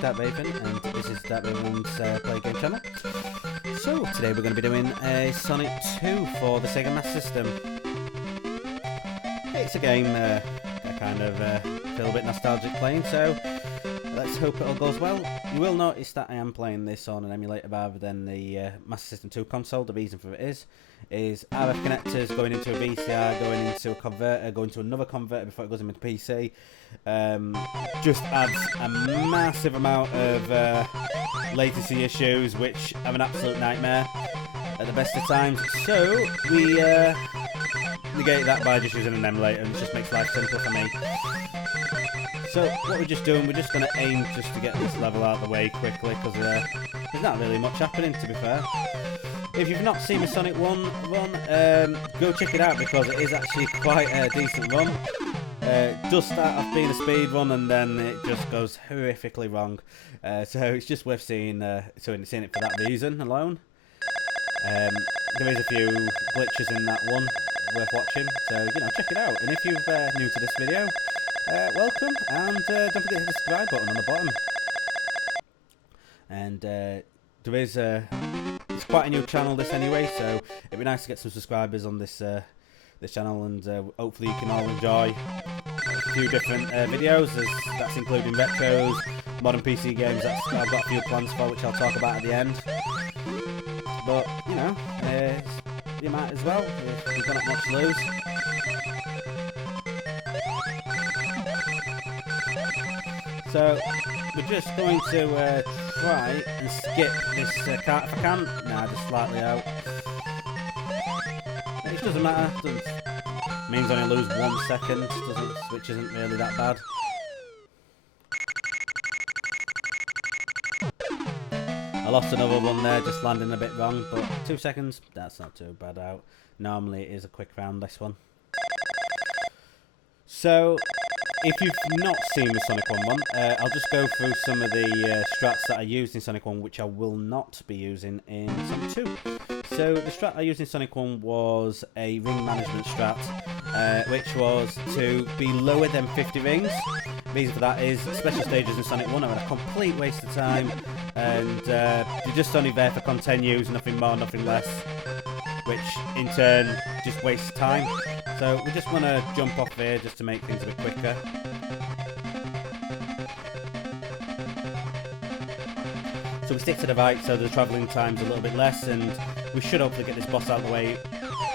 Dartraven, and this is Dartraven's Play Game channel. So, today we're going to be doing a Sonic 2 for the Sega Master System. It's a game I kind of feel a bit nostalgic playing, so let's hope it all goes well. You will notice that I am playing this on an emulator rather than the Master System 2 console. The reason for it is RF connectors going into a VCR, going into a converter, going to another converter before it goes into PC. Just adds a massive amount of latency issues, which are an absolute nightmare at the best of times. So we negate that by just using an emulator, and it just makes life simpler for me. So what we're just doing, we're just going to aim just to get this level out of the way quickly, because there's not really much happening, to be fair. If you've not seen the Sonic 1 run, go check it out, because it is actually quite a decent run. It does start off being a speed run, and then it just goes horrifically wrong. So it's just worth seeing it for that reason alone. There is a few glitches in that one worth watching, so check it out. And if you're new to this video, welcome, and don't forget to hit the subscribe button on the bottom. And there is it's quite a new channel, this anyway, so it'd be nice to get some subscribers on this this channel, and hopefully you can all enjoy a few different videos. That's including retros, modern PC games. I've got a few plans for, which I'll talk about at the end. But you might as well. You've got not much to lose. So we're just going to try and skip this cart if I can. Nah, just slightly out. Which doesn't matter. Means I only lose 1 second, which isn't really that bad. I lost another one there, just landing a bit wrong, but 2 seconds, that's not too bad out. Normally it is a quick round, this one. So, if you've not seen the Sonic 1 one, I'll just go through some of the strats that I used in Sonic 1, which I will not be using in Sonic 2. So the strat I used in Sonic 1 was a ring management strat, which was to be lower than 50 rings. The reason for that is special stages in Sonic 1 are a complete waste of time, and they're just only there for continues, nothing more, nothing less, which in turn just wastes time. So we just want to jump off here just to make things a bit quicker. So we stick to the right, so the travelling time's a little bit less, and we should hopefully get this boss out of the way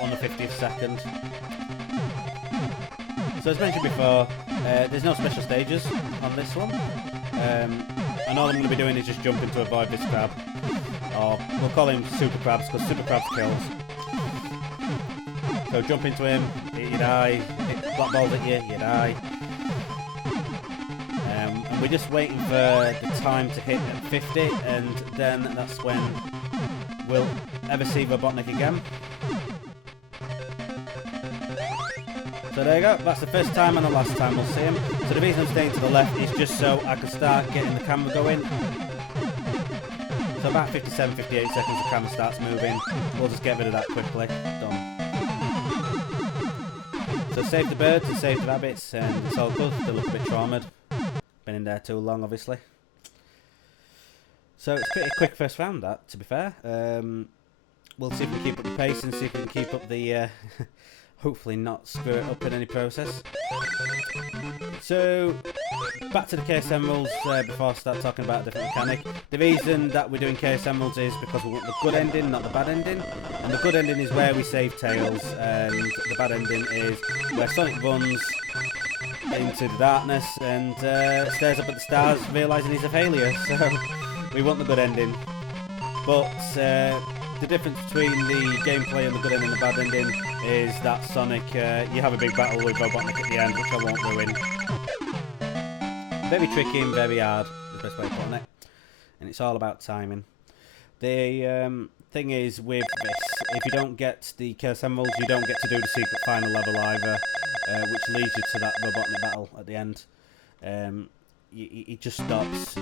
on the 50th second. So as mentioned before, there's no special stages on this one, and all I'm going to be doing is just jumping to avoid this crab, or we'll call him Super Crabs, because Super Crabs kills. So jump into him, you die, hit black balls at you, you die. And we're just waiting for the time to hit at 50, and then that's when we'll ever see Robotnik again. So there you go, that's the first time and the last time we'll see him. So the reason I'm staying to the left is just so I can start getting the camera going. So about 57, 58 seconds the camera starts moving. We'll just get rid of that quickly. Done. So save the birds and save the rabbits, and it's all good. They look a bit traumatized. Been in there too long, obviously. So it's pretty quick first round, that, to be fair. We'll see if we can keep up the pace and see if we can keep up the... hopefully not screw it up in any process. So, back to the KSM rules before I start talking about a different mechanic. The reason that we're doing KSM rules is because we want the good ending, not the bad ending. And the good ending is where we save Tails, and the bad ending is where Sonic runs into the darkness and stares up at the stars, realising he's a failure. So, we want the good ending. But the difference between the gameplay and the good ending and the bad ending is that Sonic, you have a big battle with Robotnik at the end, which I won't ruin. Very tricky and very hard, is the best way of putting it. And it's all about timing. The thing is with this, if you don't get the Chaos Emeralds, you don't get to do the secret final level either, which leads you to that Robotnik battle at the end. It just stops.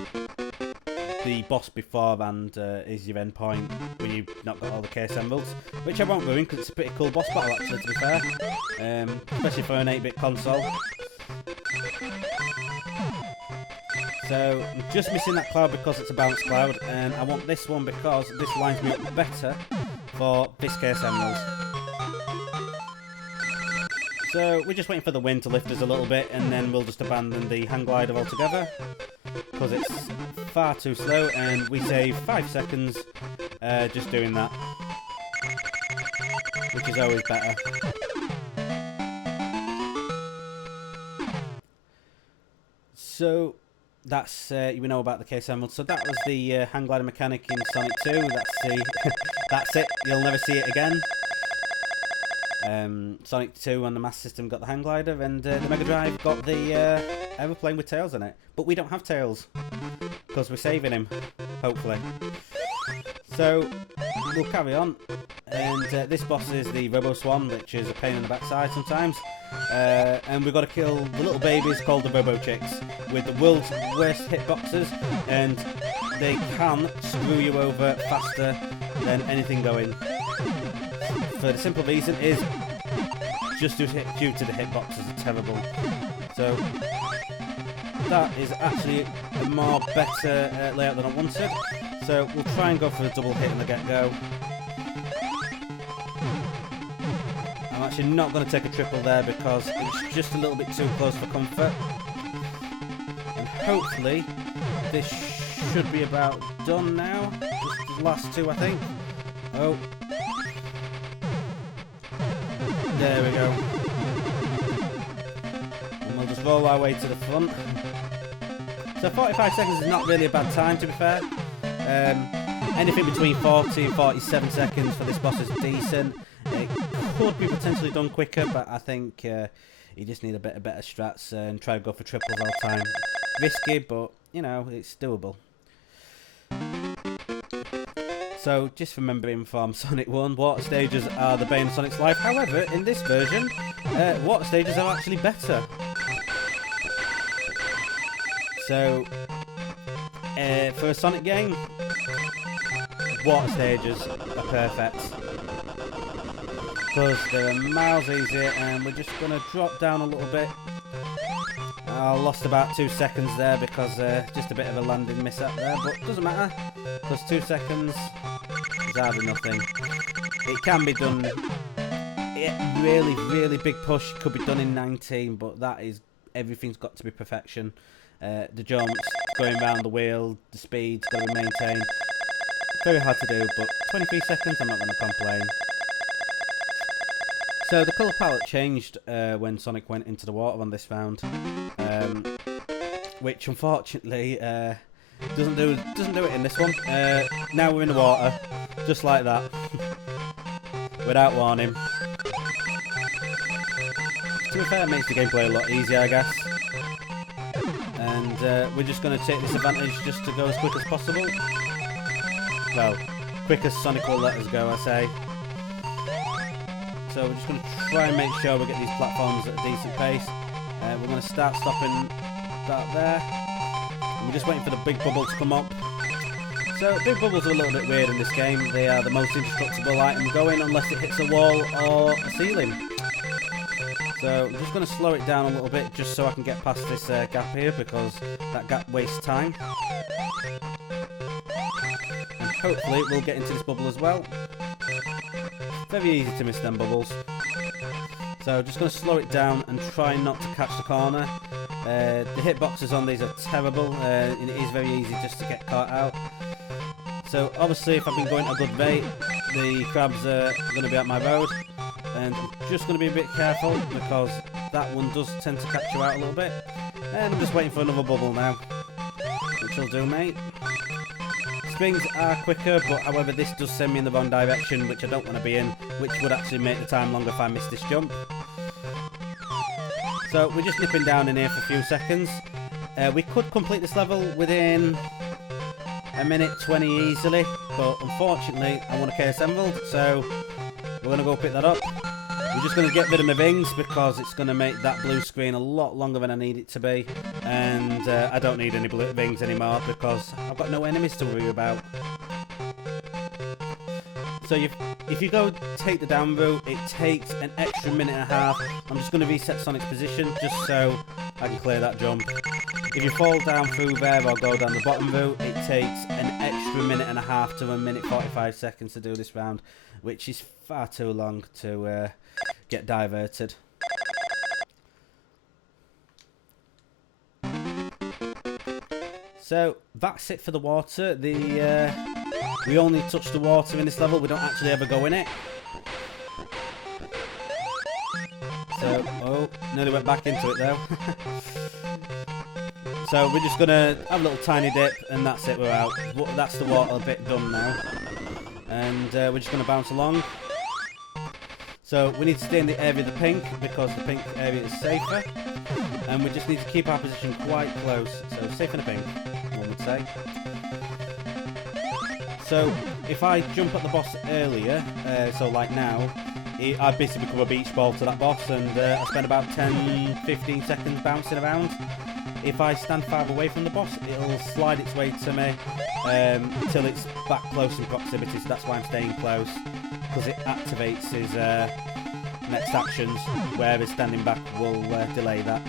The boss beforehand is your end point when you've not got all the case emeralds, which I won't ruin because it's a pretty cool boss battle actually, to be fair, especially for an 8-bit console. So I'm just missing that cloud because it's a balanced cloud, and I want this one because this lines me up better for this case emerald. So we're just waiting for the wind to lift us a little bit, and then we'll just abandon the hang glider altogether because it's far too slow, and we save 5 seconds just doing that, which is always better. So that's you know about the case emerald. So that was the hang glider mechanic in Sonic 2. That's it. You'll never see it again. Sonic 2 on the Master System got the hang glider, and the Mega Drive got the aeroplane with tails in it. But we don't have tails because we're saving him, hopefully. So we'll carry on. And this boss is the Robo Swan, which is a pain in the backside sometimes. And we've got to kill the little babies called the Robo Chicks with the world's worst hitboxes, and they can screw you over faster than anything going. For the simple reason is just due to the hitboxes are terrible. So that is actually a more better layout than I wanted. So we'll try and go for a double hit in the get-go. I'm actually not going to take a triple there because it's just a little bit too close for comfort. And hopefully this should be about done now. Just the last two, I think. Oh. There we go. And we'll just roll our way to the front. So 45 seconds is not really a bad time, to be fair. Anything between 40 and 47 seconds for this boss is decent. It could be potentially done quicker, but I think you just need a bit of better strats and try to go for triples all the time. Risky, but you know, it's doable. So just remembering from Sonic 1, water stages are the bane of Sonic's life. However, in this version, water stages are actually better. So for a Sonic game, water stages are perfect because they're miles easier, and we're just going to drop down a little bit. I lost about 2 seconds there because just a bit of a landing mishap there, but doesn't matter because 2 seconds is hardly nothing. It can be done. Really big push could be done in 19, but that is, everything's got to be perfection. The jumps, going around the wheel, the speed's got to be maintained. Very hard to do, but 23 seconds, I'm not going to complain. So the colour palette changed when Sonic went into the water on this round, which unfortunately doesn't do it in this one. Now we're in the water, just like that, without warning. To be fair, it makes the gameplay a lot easier, I guess. And we're just going to take this advantage just to go as quick as possible. Well, quick as Sonic will let us go, I say. So we're just going to try and make sure we get these platforms at a decent pace. We're going to start stopping that there. And we're just waiting for the big bubble to come up. So big bubbles are a little bit weird in this game. They are the most indestructible item going unless it hits a wall or a ceiling. So I'm just going to slow it down a little bit just so I can get past this gap here, because that gap wastes time. And hopefully we'll get into this bubble as well. Very easy to miss them bubbles. So just going to slow it down and try not to catch the corner. The hitboxes on these are terrible, and it is very easy just to get caught out. So obviously if I've been going at a good rate, the crabs are going to be at my road. And I'm just going to be a bit careful because that one does tend to catch you out a little bit. And I'm just waiting for another bubble now, which will do, mate. Springs are quicker, but however this does send me in the wrong direction, which I don't want to be in, which would actually make the time longer if I miss this jump. So we're just nipping down in here for a few seconds. We could complete this level within a minute 20 easily, but unfortunately I want a case emerald, so we're going to go pick that up. We're just going to get rid of my wings because it's going to make that blue screen a lot longer than I need it to be. And I don't need any blue wings anymore because I've got no enemies to worry about. So if you go take the down route, it takes an extra minute and a half. I'm just going to reset Sonic's position just so I can clear that jump. If you fall down through there or go down the bottom route, it takes an extra minute and a half to 1 minute 45 seconds to do this round, which is far too long to get diverted. So that's it for the water. We only touch the water in this level. We don't actually ever go in it. So, oh, nearly went back into it though. So we're just gonna have a little tiny dip, and that's it. We're out. That's the water bit done now, and we're just gonna bounce along. So we need to stay in the area of the pink because the pink area is safer, and we just need to keep our position quite close. So safe in the pink, one would say. So if I jump at the boss earlier, so like now, I basically become a beach ball to that boss, and I spend about 10-15 seconds bouncing around. If I stand far away from the boss, it'll slide its way to me till it's back close in proximity, so that's why I'm staying close, because it activates his next actions, whereas standing back will delay that.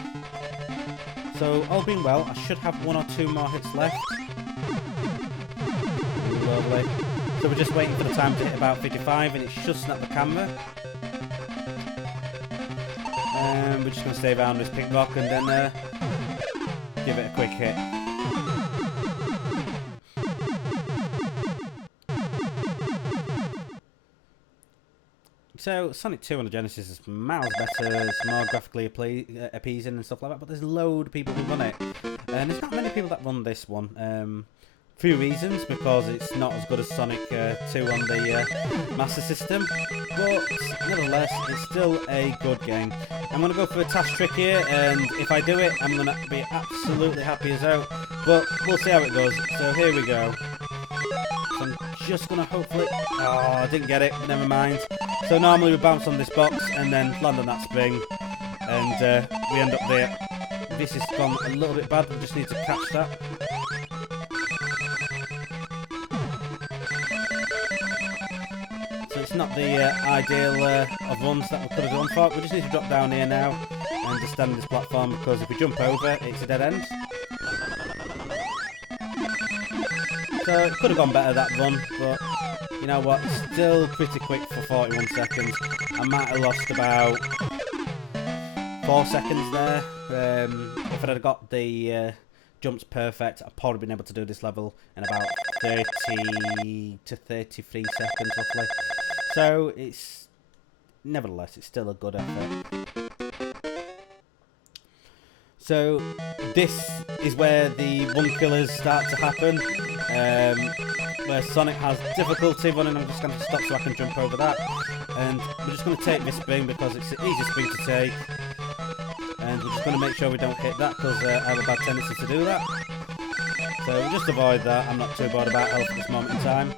So all being well, I should have 1 or 2 more hits left. Lovely. So we're just waiting for the time to hit about 55, and it should snap the camera. We're just going to stay around this pink rock and then give it a quick hit. So Sonic 2 on the Genesis is miles better, it's more graphically appeasing and stuff like that, but there's a load of people who run it. And there's not many people that run this one. Few reasons, because it's not as good as Sonic 2 on the Master System, but nevertheless, it's still a good game. I'm going to go for a task trick here, and if I do it, I'm going to be absolutely happy as out, but we'll see how it goes. So here we go. So I'm just going to hopefully... Oh, I didn't get it, but never mind. So normally we bounce on this box and then land on that spring, and we end up there. This has gone a little bit bad, we just need to catch that. It's not the ideal of runs that we could have gone for. We just need to drop down here now and just stand on this platform, because if we jump over, it's a dead end. So it could have gone better, that run, but you know what, it's still pretty quick for 41 seconds. I might have lost about 4 seconds there. If I'd have got the jumps perfect, I'd probably been able to do this level in about 30 to 33 seconds roughly. So it's, nevertheless, it's still a good effort. So this is where the run killers start to happen, where Sonic has difficulty running. I'm just going to stop so I can jump over that, and we're just going to take this spring because it's an easy spring to take, and we're just going to make sure we don't hit that because I have a bad tendency to do that. So we'll just avoid that. I'm not too bothered about health at this moment in time.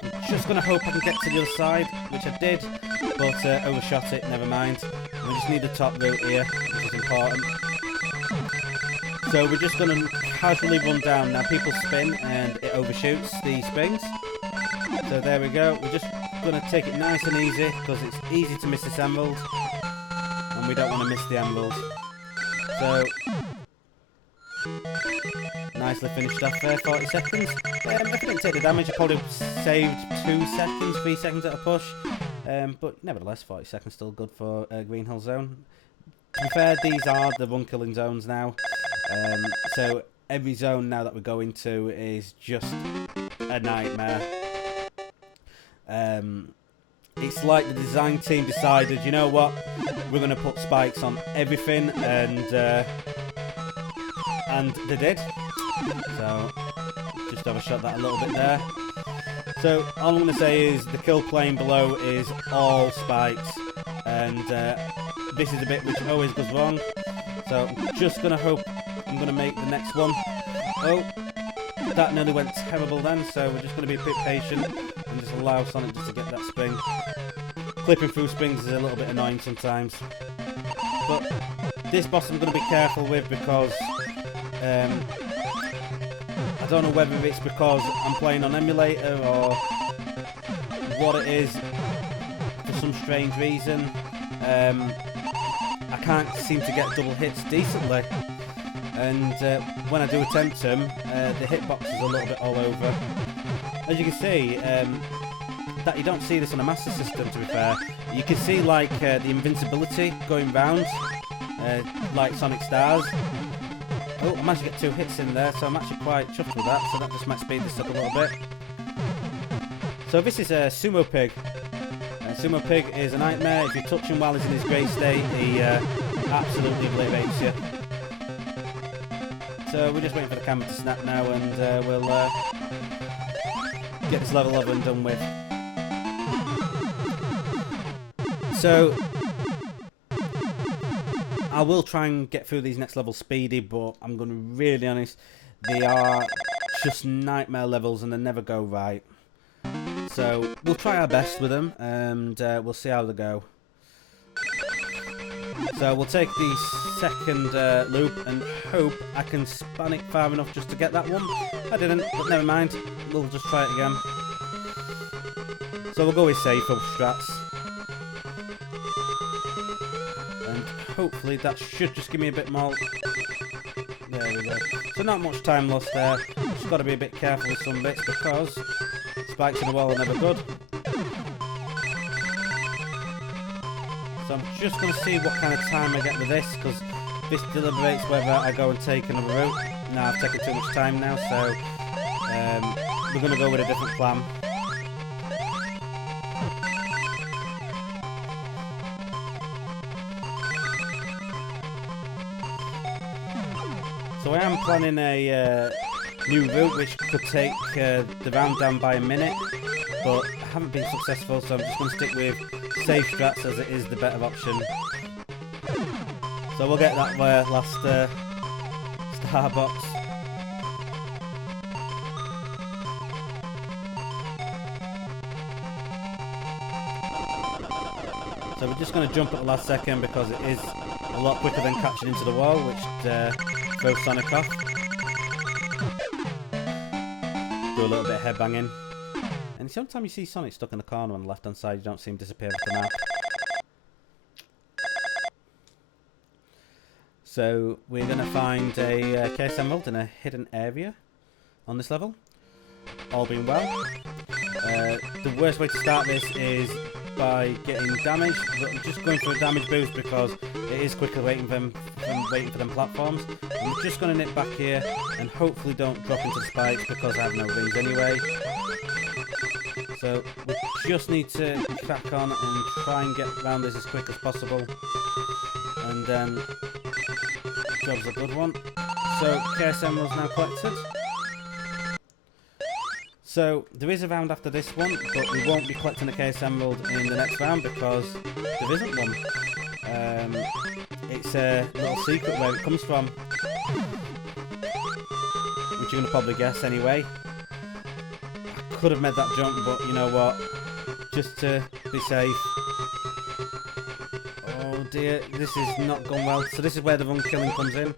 I'm just going to hope I can get to the other side, which I did, but overshot it, never mind. We just need the top route here, which is important. So we're just going to casually run down. Now people spin and it overshoots the springs. So there we go. We're just going to take it nice and easy because it's easy to miss this emerald. And we don't want to miss the emerald. So, nicely finished off there, 40 seconds. If I didn't take the damage, I probably saved 2 seconds, 3 seconds at a push. But nevertheless, 40 seconds still good for Green Hill Zone. To be fair, these are the run killing zones now. So every zone now that we go into is just a nightmare. It's like the design team decided, you know what, we're going to put spikes on everything, and they did. So just overshot that a little bit there. So all I'm going to say is the kill plane below is all spikes, and this is a bit which always goes wrong. So I'm just going to hope I'm going to make the next one. Oh, that nearly went terrible then, so we're just going to be a bit patient and just allow Sonic just to get that spring. Clipping through springs is a little bit annoying sometimes. But this boss I'm going to be careful with because I don't know whether it's because I'm playing on emulator or what it is. For some strange reason, I can't seem to get double hits decently. And when I do attempt them, the hitbox is a little bit all over. As you can see, that you don't see this on a Master System, to be fair. You can see like the invincibility going round, like Sonic Stars. Oh, I managed to get 2 hits in there, so I'm actually quite chuffed with that, so that just might speed this up a little bit. So this is a Sumo Pig. Sumo Pig is a nightmare. If you touch him while he's in his grey state, he absolutely obliterates you. So we're just waiting for the camera to snap now, and we'll get this level over and done with. So I will try and get through these next levels speedy, but I'm going to be really honest, they are just nightmare levels and they never go right. So we'll try our best with them, and we'll see how they go. So we'll take the second loop and hope I can span it far enough just to get that one. I didn't, but never mind. We'll just try it again. So we'll go with safer strats. And hopefully that should just give me a bit more. There we go. So not much time lost there. Just got to be a bit careful with some bits because spikes in the wall are never good. So I'm just going to see what kind of time I get with this, because this deliberates whether I go and take another route. Now I've taken too much time now, so we're going to go with a different plan. So I am planning a new route which could take the round down by a minute, but I haven't been successful, so I'm just going to stick with safe strats as it is the better option. So we'll get that last star box. So we're just going to jump at the last second because it is a lot quicker than catching into the wall, which throws Sonic off. Do a little bit of headbanging. And sometimes you see Sonic stuck in the corner on the left hand side, you don't see him disappear off the map. So we're going to find a case emerald in a hidden area on this level. All being well. The worst way to start this is by getting damage. I'm just going for a damage boost because it is quicker waiting for them platforms. I'm just going to nip back here and hopefully don't drop into the spikes because I have no rings anyway. So we just need to crack on and try and get around this as quick as possible. And then job's a good one. So Chaos Emerald's now collected. So there is a round after this one, but we won't be collecting a Chaos Emerald in the next round because there isn't one. It's a little secret where it comes from, which you're going to probably guess anyway. I could have made that jump, but you know what? Just to be safe. Oh dear, this is not gone well. So this is where the run killing comes in.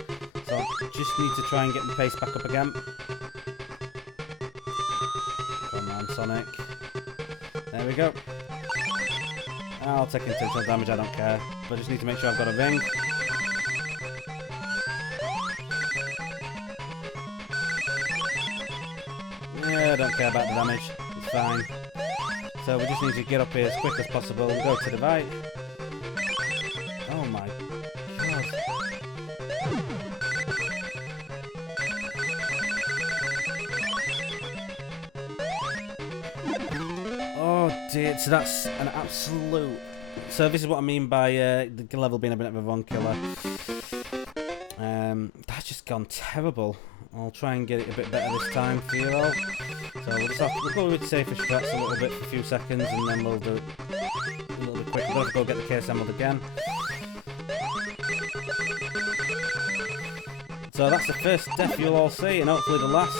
So I just need to try and get my pace back up again. Come on, Sonic. There we go. I'll take intentional damage, I don't care. But I just need to make sure I've got a ring. Yeah, I don't care about the damage. It's fine. So we just need to get up here as quick as possible and go to the right. Oh my god. Oh dear, so that's an absolute... So this is what I mean by the level being a bit of a run killer. That's just gone terrible. I'll try and get it a bit better this time for you all. So we'll go with safer strats a little bit for a few seconds and then we'll do it a little bit quicker. We'll have to go get the case emerald again. So that's the first death you'll all see and hopefully the last.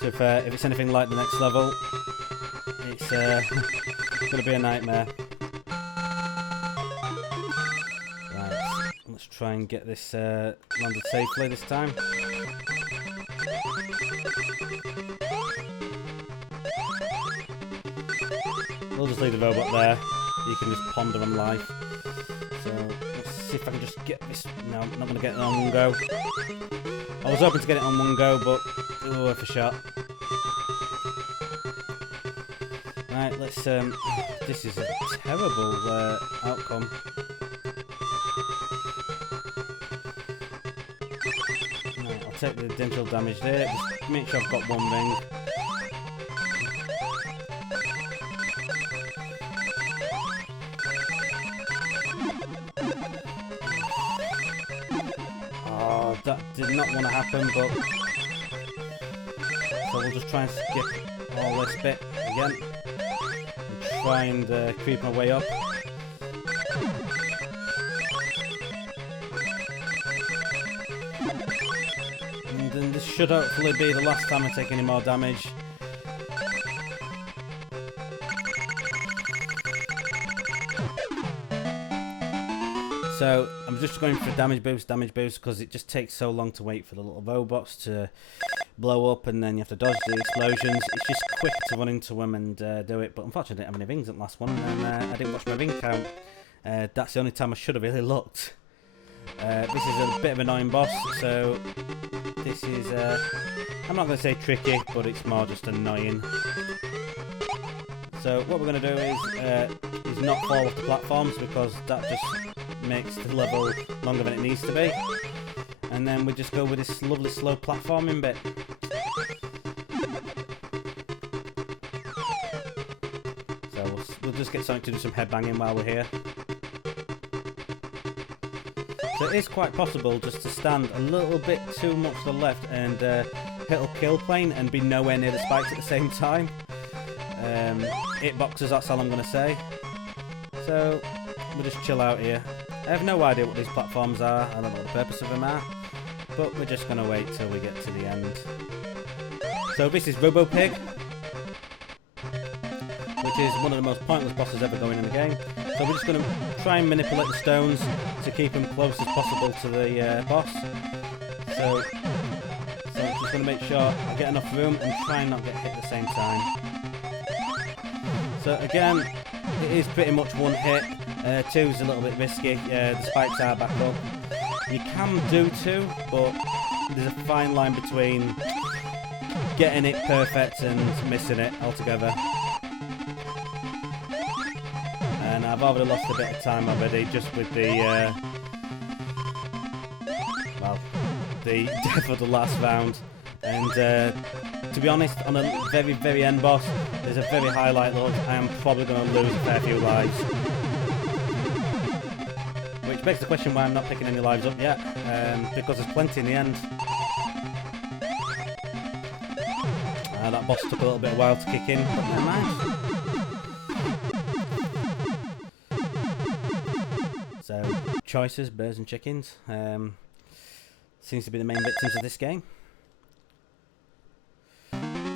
So if it's anything like the next level, it's going to be a nightmare. Right, let's try and get this landed safely this time. We'll just leave the robot there. You can just ponder on life. So let's see if I can just get this. No, I'm not going to get it on one go. I was hoping to get it on one go, but it was worth a shot. Right, let's. This is a terrible outcome. Right, I'll take the dental damage there. Just make sure I've got one ring. Oh, that did not want to happen, but so we'll just try and skip all this bit again. Try and creep my way up. And then this should hopefully be the last time I take any more damage. So I'm just going for damage boost, because it just takes so long to wait for the little robots to blow up, and then you have to dodge the explosions. It's just quick to run into them and do it, but unfortunately I didn't have any rings at the last one, and I didn't watch my ring count. That's the only time I should have really looked. This is a bit of an annoying boss, so this is, I'm not going to say tricky, but it's more just annoying. So what we're going to do is not fall off the platforms, because that just makes the level longer than it needs to be. And then we just go with this lovely slow platforming bit. So we'll just get something to do some headbanging while we're here. So it is quite possible just to stand a little bit too much to the left and hit a kill plane and be nowhere near the spikes at the same time. Hitboxes, that's all I'm going to say. So we'll just chill out here. I have no idea what these platforms are, I don't know what the purpose of them are, but we're just going to wait till we get to the end. So this is Robo Pig, which is one of the most pointless bosses ever going in the game. So we're just going to try and manipulate the stones to keep them close as possible to the boss. So I'm just going to make sure I get enough room and try and not get hit at the same time. So again, it is pretty much one hit. 2 is a little bit risky. The spikes are back up. You can do 2, but there's a fine line between getting it perfect and missing it altogether. And I've already lost a bit of time already just with the well, the death of the last round. And to be honest, on a very, very end boss, there's a very high likelihood I am probably going to lose a fair few lives. Which begs the question why I'm not picking any lives up yet, because there's plenty in the end. That boss took a little bit of a while to kick in, but never mind. So, choices, birds and chickens, seems to be the main victims of this game.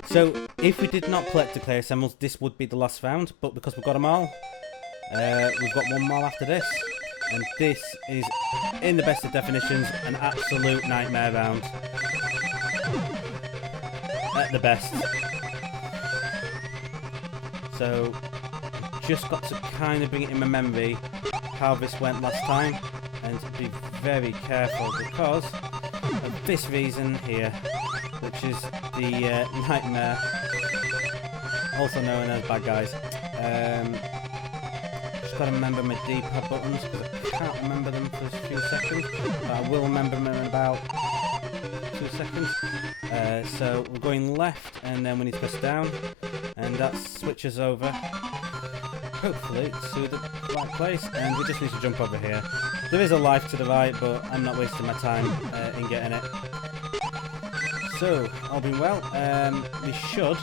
So, if we did not collect the clay assembles, this would be the last round, but because we've got them all, we've got one more after this. And this is, in the best of definitions, an absolute nightmare round. At the best. So, just got to kind of bring it in my memory how this went last time, and be very careful because of this reason here, which is the nightmare, also known as bad guys. Just got to remember my D-pad buttons because I can't remember them for a few seconds, but I will remember them in about 2 seconds. So we're going left, and then we need to press down, and that switches over, hopefully, to the right place, and we just need to jump over here. There is a life to the right, but I'm not wasting my time in getting it. So, all being well, we should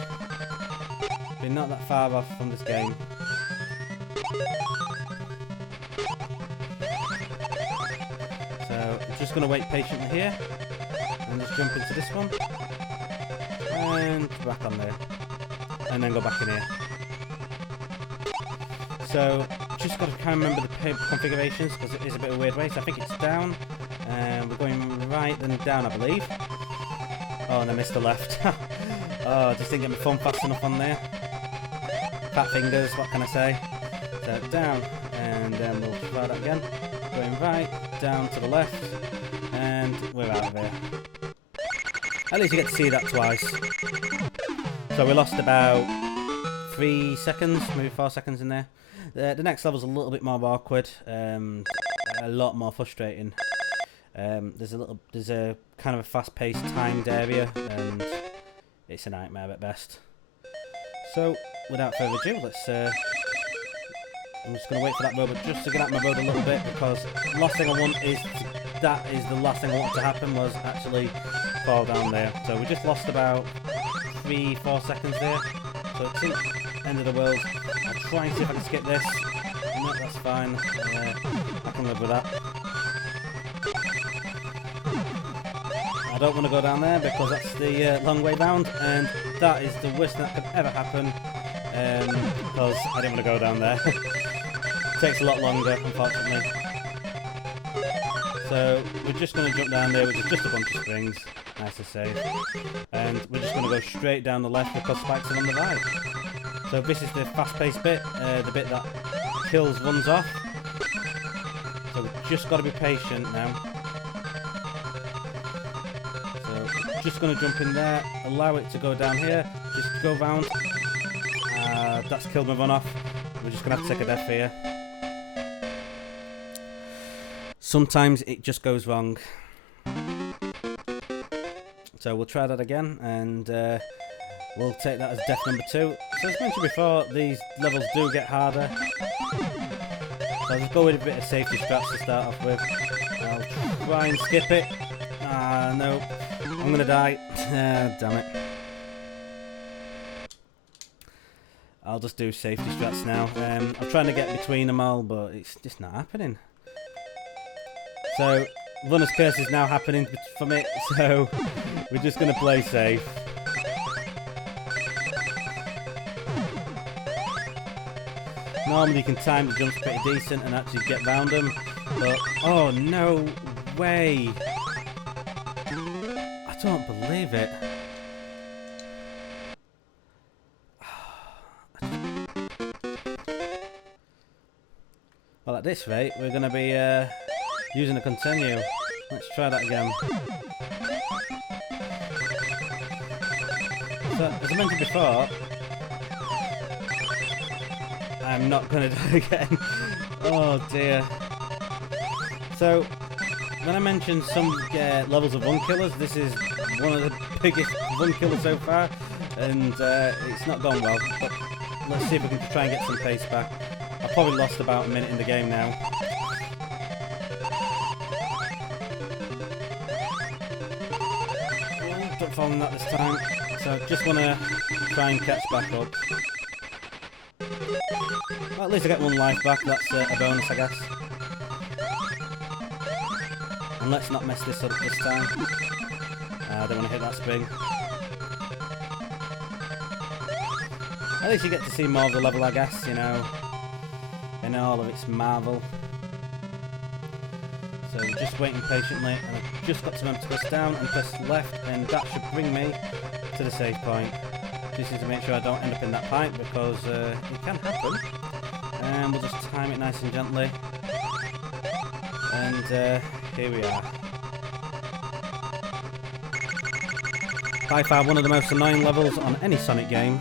be not that far off from this game. So, I'm just going to wait patiently here, and just jump into this one, and back on there, and then go back in here. So, just got to kind of remember the configurations, because it is a bit of a weird way. So I think it's down, and we're going right, then down, I believe. Oh, and I missed the left. Oh, I just didn't get my thumb fast enough on there. Fat fingers, what can I say? So down, and then we'll try that again. going right, down to the left, and we're out of here. At least you get to see that twice. So we lost about 3 seconds, maybe 4 seconds in there. The next level's a little bit more awkward, a lot more frustrating. There's a kind of a fast-paced timed area, and it's a nightmare at best. So without further ado, let's. I'm just going to wait for that robot just to get out my road a little bit, because the last thing I want is the last thing I want to happen was actually fall down there. So we just lost about 3-4 seconds there. So I think end of the world. I'll try and see if I can skip this. No, that's fine. I can live with that. I don't want to go down there because that's the long way round, and that is the worst thing that could ever happen. Because I didn't want to go down there. Takes a lot longer, unfortunately. So we're just going to jump down there, which is just a bunch of springs. Nice to save. And we're just going to go straight down the left because spikes are on the right. So this is the fast-paced bit, the bit that kills runs off. So we've just got to be patient now. So we're just going to jump in there, allow it to go down here, just go round. That's killed my run off. We're just going to have to take a death here. Sometimes it just goes wrong. So we'll try that again, and we'll take that as death number 2. So as mentioned before, these levels do get harder. So I'll just go with a bit of safety straps to start off with. I'll try and skip it. No. I'm going to die. Damn it. I'll just do safety strats now. I'm trying to get between them all, but it's just not happening. So, runner's curse is now happening from it, so we're just going to play safe. Normally you can time the jumps pretty decent and actually get round them, but oh no way! I don't believe it. Well, at this rate, we're going to be using a continue. Let's try that again. So, as I mentioned before, I'm not going to die again. Oh dear. So, when I mentioned some levels of run killers, this is one of the biggest run killers so far, and it's not gone well. But let's see if we can try and get some pace back. I've probably lost about a minute in the game now. Oh, don't fall in that this time. So just want to try and catch back up. Well, at least I get 1 life back, that's a bonus I guess. And let's not mess this up this time. I don't want to hit that spring. At least you get to see more of the level I guess, you know, in all of its marvel. So we're just waiting patiently, and I've just got to remember to press down and press left, and that should bring me to the save point. Just need to make sure I don't end up in that pipe, because it can happen. And we'll just time it nice and gently. And here we are. By far one of the most annoying levels on any Sonic game.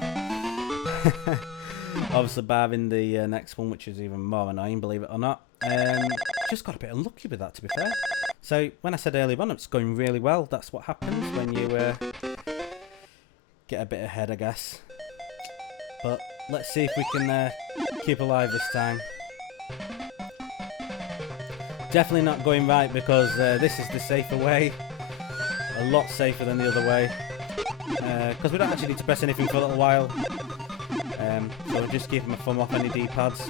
Obviously barring the next one, which is even more annoying, believe it or not. Just got a bit unlucky with that, to be fair. So when I said earlier on it's going really well, that's what happens when you get a bit ahead, I guess. But let's see if we can keep alive this time. Definitely not going right, because this is the safer way. A lot safer than the other way. Because we don't actually need to press anything for a little while. So we're just keeping my thumb off any D-pads.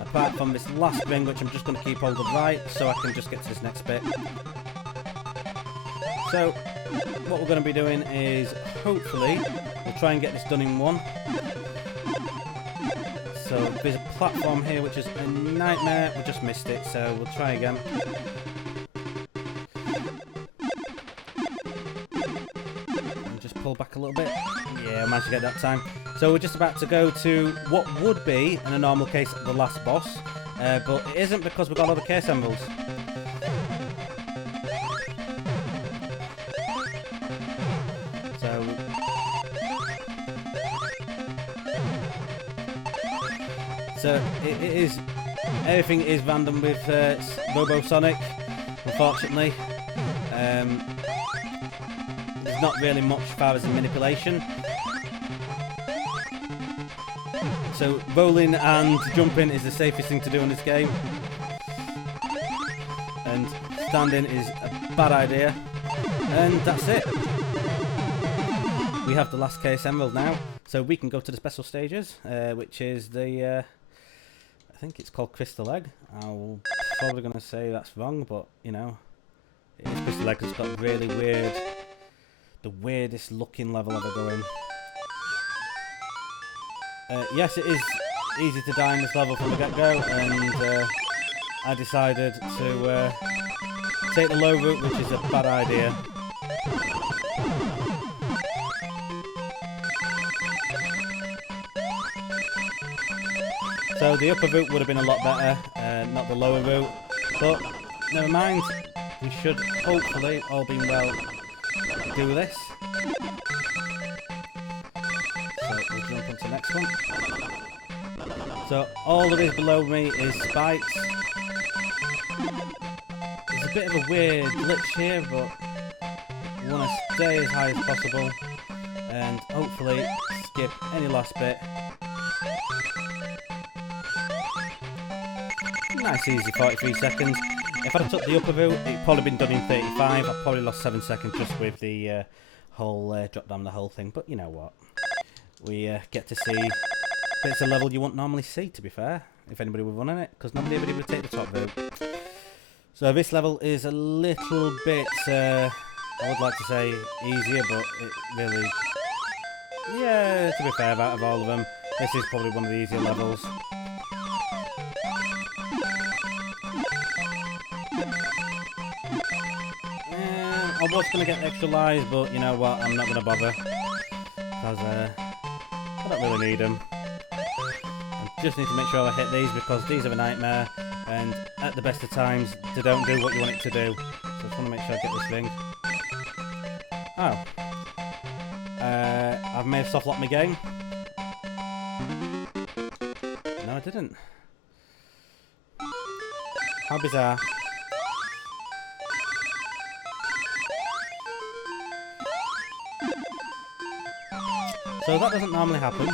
Apart from this last ring, which I'm just going to keep holding right, so I can just get to this next bit. So, what we're going to be doing is, hopefully, we'll try and get this done in one. So, there's a platform here which is a nightmare. We just missed it, so we'll try again. And just pull back a little bit. Yeah, I managed to get that time. So we're just about to go to what would be, in a normal case, the last boss. but it isn't because we've got a lot of case emeralds. So it is, everything is random with Robo Sonic, unfortunately. There's not really much as far as the manipulation. So rolling and jumping is the safest thing to do in this game. And standing is a bad idea. And that's it. We have the last case emerald now. So we can go to the special stages, which is the... I think it's called Crystal Egg. I'm probably going to say that's wrong, but, you know, it is Crystal Egg. It's got really weird, the weirdest looking level ever going. Yes, it is easy to die in this level from the get-go, and I decided to take the low route, which is a bad idea. So the upper route would have been a lot better, not the lower route, but never mind, we should hopefully, all being well, do this. So we'll jump onto the next one. So all there is below me is spikes. There's a bit of a weird glitch here, but we want to stay as high as possible and hopefully skip any last bit. Nice easy 43 seconds. If I'd have took the upper route, it'd probably been done in 35. I probably lost 7 seconds just with the whole drop down the whole thing. But you know what? We get to see bits of level you wouldn't normally see, to be fair, if anybody were running it, because nobody would take the top route. So this level is a little bit, I would like to say easier, but it really, yeah, to be fair, out of all of them, this is probably one of the easier levels. I was going to get extra lives, but you know what, I'm not going to bother, because I don't really need them. I just need to make sure I hit these, because these are a nightmare, and at the best of times, they don't do what you want it to do. So I just want to make sure I get this thing. Oh. I may have soft-locked my game. No, I didn't. How bizarre. So that doesn't normally happen.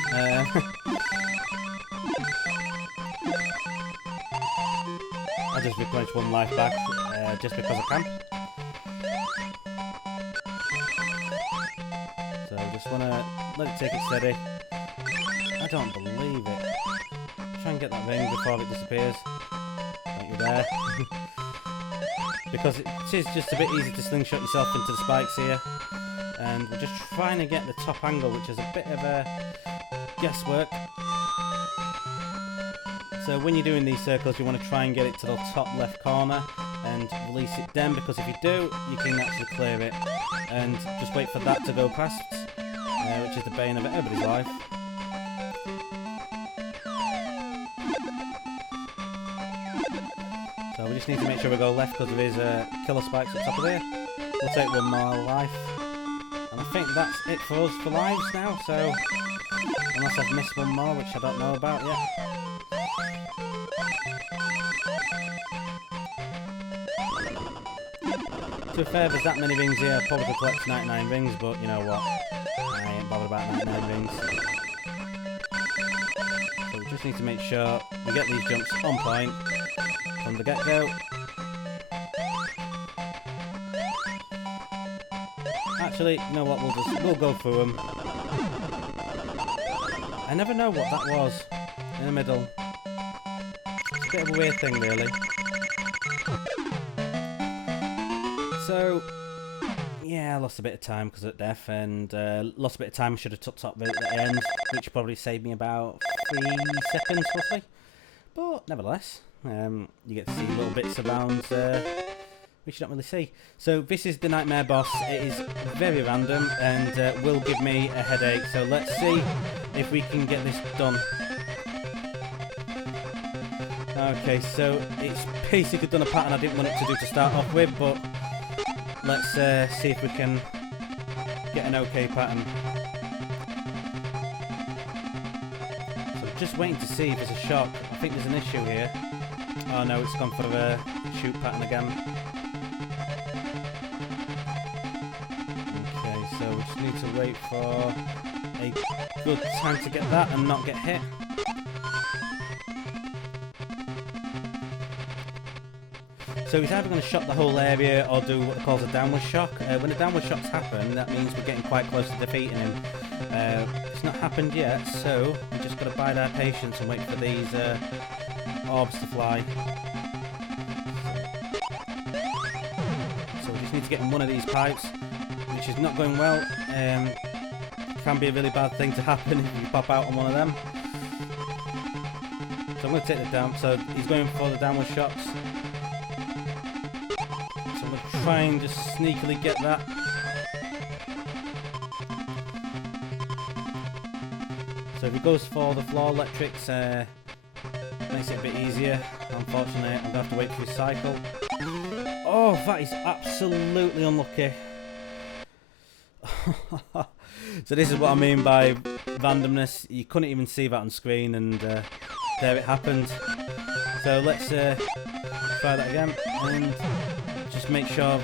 I just replenish one life back just because I can. So I just want to let it take it steady. I don't believe it. Try and get that ring before it disappears. Don't you dare. Because it is just a bit easy to slingshot yourself into the spikes here. And we're just trying to get the top angle, which is a bit of a guesswork. So when you're doing these circles, you want to try and get it to the top left corner and release it then, because if you do, you can actually clear it. And just wait for that to go past, which is the bane of everybody's life. So we just need to make sure we go left, because there is killer spikes at the top of here. We'll take one more life. And I think that's it for us for lives now, so unless I've missed one more, which I don't know about yet. To be fair, there's that many rings here, I probably could collect 99 rings, but you know what, I ain't bothered about 99 rings. So we just need to make sure we get these jumps on point from the get-go. Actually, you know what, we'll go through them. I never know what that was in the middle. It's a bit of a weird thing, really. So, yeah, I lost a bit of time because of death, and lost a bit of time. I should have took top route at the end, which probably saved me about 3 seconds, roughly. But nevertheless, you get to see little bits around which you don't really see. So this is the nightmare boss. It is very random and will give me a headache. So let's see if we can get this done. Okay, so it's basically done a pattern I didn't want it to do to start off with, but let's see if we can get an okay pattern. So I'm just waiting to see if there's a shock. I think there's an issue here. Oh no, it's gone for the shoot pattern again. Okay, so we just need to wait for a good time to get that and not get hit. So he's either going to shock the whole area or do what he calls a downward shock. When the downward shocks happen, that means we're getting quite close to defeating him. It's not happened yet, so we've just got to bide our patience and wait for these orbs to fly. So we just need to get in one of these pipes, which is not going well. Can be a really bad thing to happen if you pop out on one of them. So I'm going to take the down. So he's going for the downward shocks. So I'm going to try and just sneakily get that. So if he goes for the floor electrics, makes it a bit easier. Unfortunately, I'm going to have to wait for his cycle. Oh, that is absolutely unlucky. So this is what I mean by randomness. You couldn't even see that on screen, and there it happened. So let's try that again, and just make sure.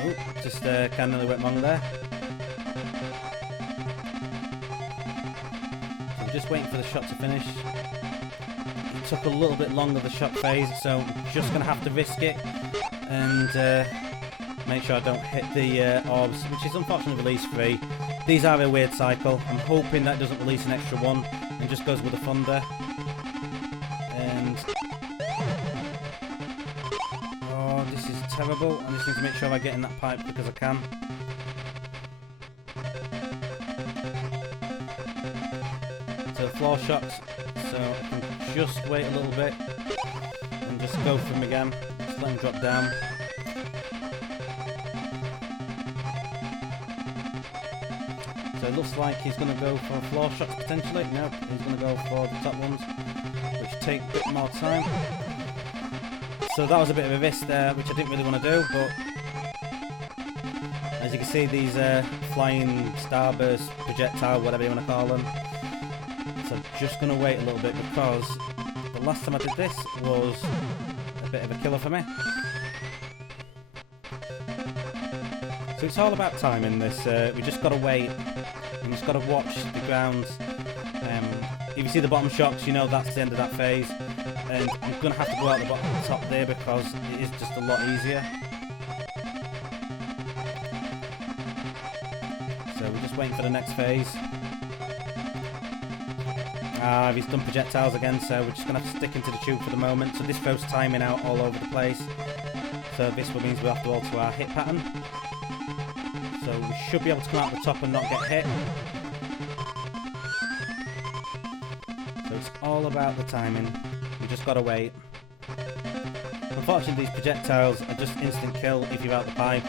Oh, just kind of nearly went wrong there. So I'm just waiting for the shot to finish. It took a little bit longer, the shot phase, so I'm just going to have to risk it and make sure I don't hit the orbs, which is unfortunately release free. These are a weird cycle. I'm hoping that doesn't release an extra one and just goes with the thunder. And oh, this is terrible. I just need to make sure I get in that pipe because I can. So the floor shocks. So I can just wait a little bit and just go for him again. Just let him drop down. So it looks like he's going to go for floor shots potentially. No, he's going to go for the top ones, which take a bit more time. So that was a bit of a risk there, which I didn't really want to do, but as you can see, these flying starburst projectile, whatever you want to call them. So I'm just going to wait a little bit because the last time I did this was a bit of a killer for me. So it's all about timing this. We just got to wait and just got to watch the ground. If you see the bottom shocks, you know that's the end of that phase. And I'm going to have to go out the bottom and the top there because it is just a lot easier. So we're just waiting for the next phase. He's done projectiles again, so we're just going to have to stick into the tube for the moment. So this throws timing out all over the place. So this means we'll have to alter our hit pattern. So we should be able to come out the top and not get hit. So it's all about the timing. We just got to wait. Unfortunately, these projectiles are just instant kill if you're out the pipe.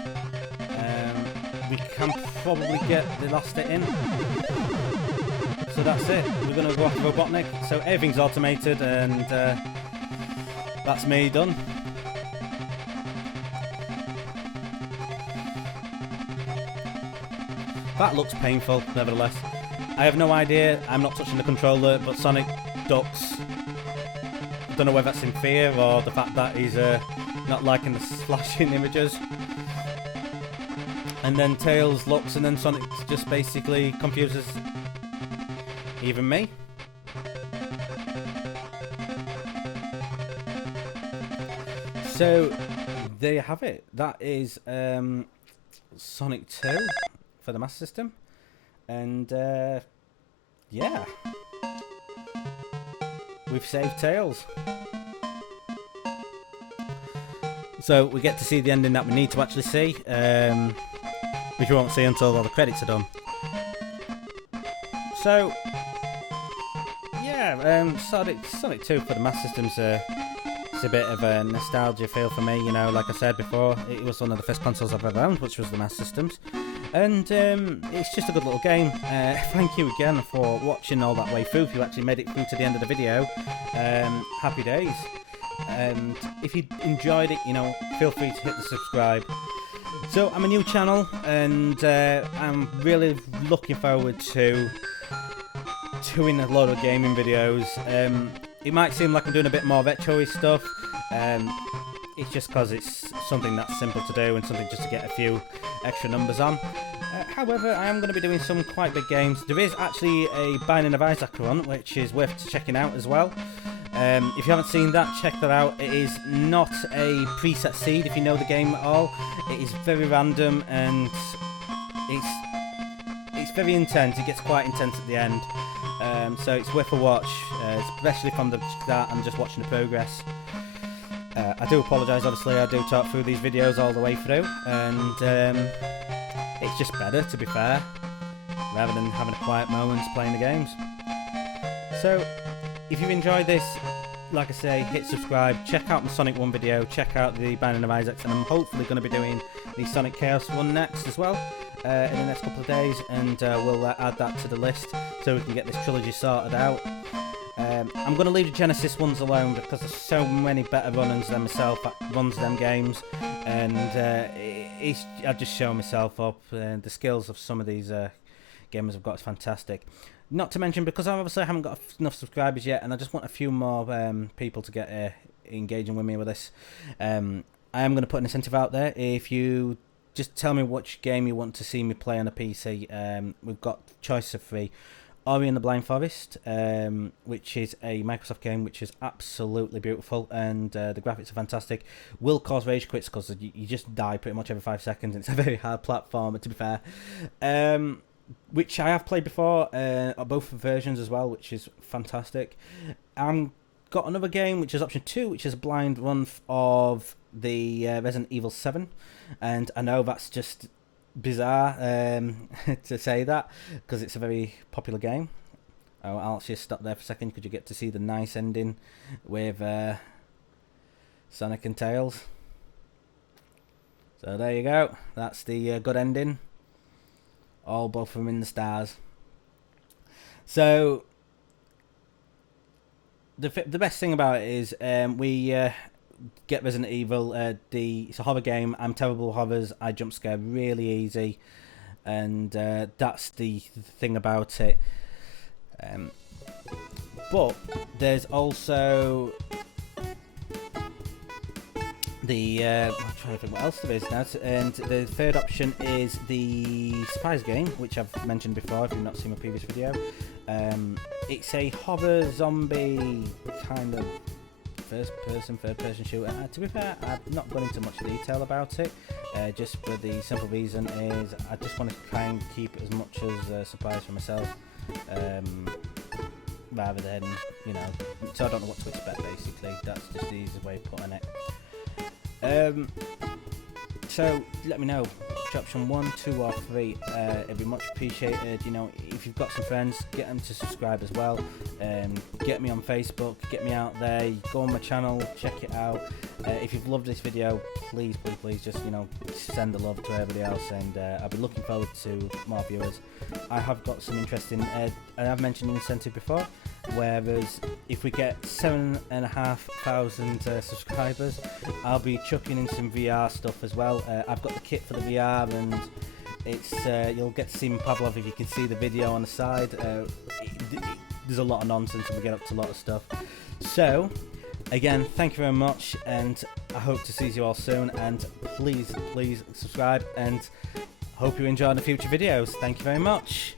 We can probably get the last hit in. So that's it. We're going to go off Robotnik. So everything's automated and that's me done. That looks painful, nevertheless. I have no idea. I'm not touching the controller, but Sonic ducks. I don't know whether that's in fear or the fact that he's not liking the slashing images. And then Tails looks, and then Sonic just basically confuses even me. So there you have it. That is Sonic 2 for the Master System, and yeah, we've saved Tails. So we get to see the ending that we need to actually see, which we won't see until all the credits are done. So yeah, Sonic 2 for the Master System's it's a bit of a nostalgia feel for me. You know, like I said before, it was one of the first consoles I've ever owned, which was the Master System's. And it's just a good little game. Thank you again for watching all that way through. If you actually made it through to the end of the video, happy days. And if you enjoyed it, you know, feel free to hit the subscribe. So I'm a new channel, and I'm really looking forward to doing a lot of gaming videos. It might seem like I'm doing a bit more retro-y stuff. It's just because it's something that's simple to do and something just to get a few extra numbers on. However, I am going to be doing some quite big games. There is actually a Binding of Isaac run, which is worth checking out as well. If you haven't seen that, check that out. It is not a preset seed if you know the game at all. It is very random, and it's very intense. It gets quite intense at the end. So it's worth a watch, especially from the start and just watching the progress. I do apologise, obviously I do talk through these videos all the way through, and it's just better, to be fair, rather than having a quiet moments playing the games. So, if you enjoyed this, like I say, hit subscribe, check out my Sonic 1 video, check out the Binding of Isaac, and I'm hopefully going to be doing the Sonic Chaos one next as well, in the next couple of days, and we'll add that to the list so we can get this trilogy sorted out. I'm going to leave the Genesis ones alone because there's so many better runners than myself that runs them games, and I've just shown myself up. The skills of some of these gamers I've got is fantastic. Not to mention, because I obviously haven't got enough subscribers yet, and I just want a few more people to get engaging with me with this. I am going to put an incentive out there. If you just tell me which game you want to see me play on a PC, we've got choice of 3. Ori and the Blind Forest, which is a Microsoft game which is absolutely beautiful, and the graphics are fantastic. Will cause rage quits because you just die pretty much every 5 seconds. It's a very hard platform, to be fair. Which I have played before, both versions as well, which is fantastic. Got another game which is option 2, which is a blind run of the Resident Evil 7, and I know that's just bizarre to say that because it's a very popular game. I'll actually stop there for a second because you get to see the nice ending with Sonic and Tails. So there you go, that's the good ending. All both of them in the stars. So the best thing about it is we get Resident Evil. It's a horror game. I'm terrible at horrors. I jump scare really easy, and that's the thing about it. But there's also I'm trying to think what else there is now. And the third option is the Surprise game, which I've mentioned before if you've not seen my previous video. It's a horror zombie kind of third person shooter. To be fair, I've not gone into much detail about it, just for the simple reason is I just want to try and keep it as much as a surprise for myself, rather than, you know, so I don't know what to expect basically. That's just the easy way of putting it. So let me know which option 1, 2 or 3. It'd be much appreciated. You know, if you've got some friends, get them to subscribe as well. Get me on Facebook, get me out there, go on my channel, check it out. If you've loved this video, please just, you know, send the love to everybody else, and I'll be looking forward to more viewers. I have got some interesting, I have mentioned an incentive before, whereas if we get 7,500 subscribers, I'll be chucking in some VR stuff as well. I've got the kit for the VR, and it's you'll get to see Pavlov if you can see the video on the side. There's a lot of nonsense, and we get up to a lot of stuff. So again, thank you very much, and I hope to see you all soon, and please subscribe, and hope you enjoy the future videos. Thank you very much.